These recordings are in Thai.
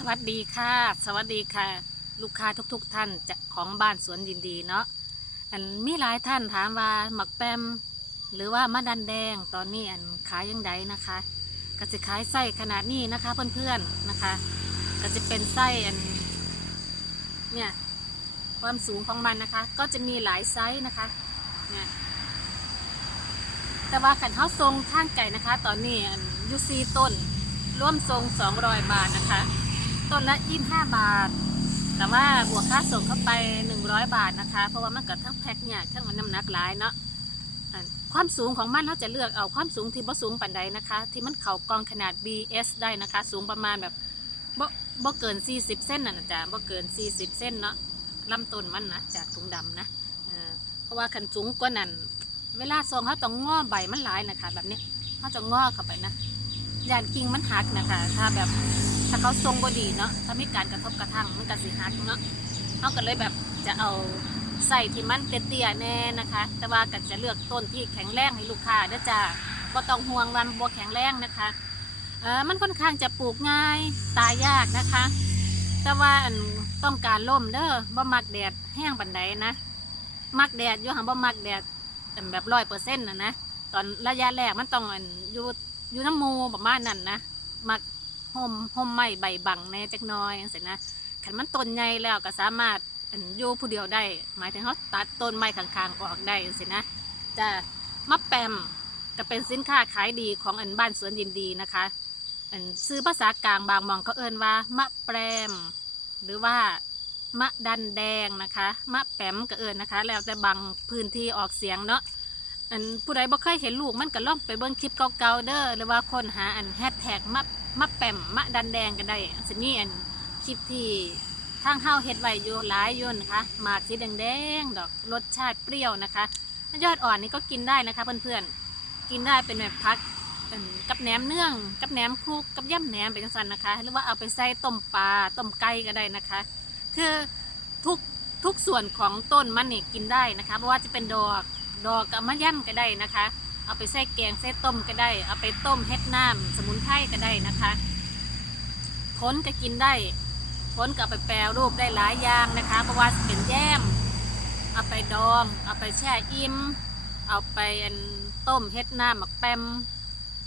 สวัสดีค่ะ สวัสดีค่ะ ลูกค้าทุกๆทท่านจะของบ้านสวนยินดีเนาะอันมีหลายท่านถามว่าหมักแปมหรือว่ามะดันแดงตอนนี้อันขายยังไงนะคะก็จะขายไส้ขนาดนี้นะคะเพื่อนๆนะคะ ก็จะเป็นไส้อันเนี่ยความสูงของมันนะคะ ก็จะมีหลายไซส์นะคะเนี่ยแต่ว่าขันเขาทรงทางไก่นะคะ ตอนนี้อันยูซีต้นร่วมทรง200บาทนะคะ ต้นละ 25 บาท แต่ว่าบวกค่าส่งเข้าไป 100 บาทนะคะ เพราะว่ามันเกิดทั้งแพ็คเนี่ยทั้งมันน้ำหนักหลายเนาะความสูงของมันเราจะเลือกเอาความสูงที่บ่สูงปานใดนะคะ ที่มันเข่ากองขนาด BS ได้นะคะ สูงประมาณแบบบ่บ่เกิน 40 เส้นน่ะจ๊ะบ่เกิน 40 เส้นเนาะลำต้นมันนะจากถุงดำนะเพราะว่าขันสูงกว่านั้นเวลาทรงเขาต้องง้อใบมันหลายนะคะ แบบนี้เขาจะง้อเข้าไปนะยานกิ่งมันหักนะคะ ถ้าแบบ ถ้าเขาทรงบดีเนาะถ้ามีการกระทบกระทั่งมันก็สิหักเนาะเขาก็เลยแบบจะเอาใส่ที่มันเตี้ยๆแน่นะคะ แต่ว่าก็จะเลือกต้นที่แข็งแรงให้ลูกค้าเด้อจ้าก็ต้องห่วงวันบัวแข็งแรงนะคะเออมันค่อนข้างจะปลูกง่ายตายยากนะคะ แต่ว่าต้องการล่มเด้อบ่มักแดดแห้งบันไดนะมักแดดอยู่ห่างบ่มักแดดแบบร้อยเปอร์เซ็นต์นะนะตอนระยะแรกมันต้องอยู่อยู่น้ำมูประมาณนั้นนะมัก ห่มห่มไม้ใบบังแน่จักน้อยจังซี่นะขันมันต้นใหญ่แล้วก็สามารถอันยู่ผู้เดียวได้ หมายถึงเขาตัดต้นไม้ข้างๆออกได้จังซี่นะจะมะแปมจะเป็นสินค้าขายดีของอันบ้านสวนยินดีนะคะอันซื้อภาษากลางบางมองเขาเอิ้นว่ามะแปมหรือว่ามะดันแดงนะคะ มะแปมก็เอิ้นนะคะ แล้วแต่บางพื้นที่ออกเสียงเนาะอันผู้ใดบ่เคยเห็นลูกมันก็ล่องไปเบิ่งคลิปเก่าๆเด้อหรือว่าคนหาอันแฮชแท็กมะ มะแปมมะดันแดงก็ได้สินี่อันคลิปที่ทางเฮาเฮ็ดไว้อยู่หลายยู่นะคะหมากสีแดงๆดอกรสชาติเปรี้ยวนะคะ ยอดอ่อนนี่ก็กินได้นะคะเพื่อนๆกินได้เป็นแบบพักกับแหนมเนื่อง กับแหนมคลุกกับย่ำแหนมเป็นสันนะคะ หรือว่าเอาไปใส่ต้มปลาต้มไก่ก็ได้นะคะ คือทุกทุกส่วนของต้นมันนี่กินได้นะคะเพราะว่าจะเป็นดอกดอกกับมะย่ำก็ได้นะคะ เอาไปใส่แกงใส่ต้มก็ได้ เอาไปต้มเฮ็ดน้ำสมุนไพรก็ได้นะคะผลก็กินได้ผลก็เอาไปแปรรูปได้หลายอย่างนะคะเพราะว่าเป็นแยมเอาไปดอง เอาไปแช่อิ่มเอาไปต้มเฮ็ดน้ำหมักแปม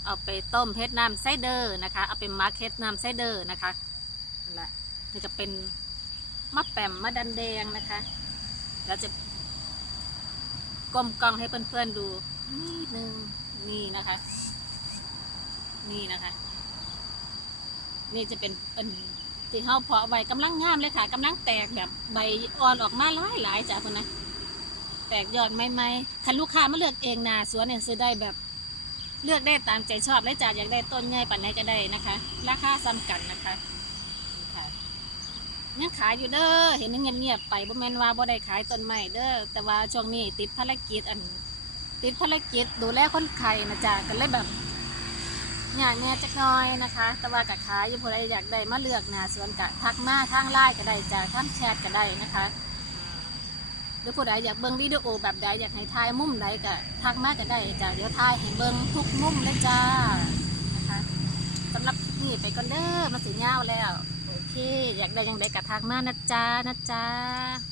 เอาไปต้มเฮ็ดน้ำไส้เดอร์นะคะ เอาไปมักเฮ็ดน้ำไส้เดอร์นะคะนั่นแหละนี่จะเป็นมะแปมมะดันแดงนะคะเราจะ กลมกล้องให้เพื่อนๆดูนิดนึงนี่นะคะ นี่นะคะ นี่จะเป็นเป็นที่เขาเพาะใบกำลังงามเลยค่ะกำลังแตกแบบใบอ่อนออกมาหลายหลายจ้ะคุณนะแตกยอดไม่ไม่คันลูกค้ามาเลือกเองนาสวนเนี่ยซื้อได้แบบเลือกได้ตามใจชอบเลยจ้ะอยากได้ต้นใหญ่ปันไหนก็ได้นะคะ ราคาซ้ำกันนะคะ ยังขายอยู่เด้อเห็นเงียบๆไปบ่แม่นว่าบ่ได้ขายต้นไม้เด้อแต่ว่าช่วงนี้ติดภารกิจอัน ติดภารกิจดูแลคนไข้นะจ๊ะก็เลยแบบอยากเนี่ยจักน้อยนะคะ แต่ว่าก็ขายอยู่ผู้ใดอยากได้มาเลือกนาสวนกะทักมาทางไลน์ก็ได้จ้ะทางแชทก็ได้นะคะหรือผู้ใดอยากเบิ่งวิดีโอแบบใดอยากให้ถ่ายมุมใดก็ทักมาก็ได้จ้ะเดี๋ยวถ่ายให้เบิ่งทุกมุมเลยจ้านะคะสำหรับคลิปนี้ไปก่อนเด้อมาสียาวแล้ว อเคอยากได้ยังไงกระทักมานะจ๊ะนะจ๊ะ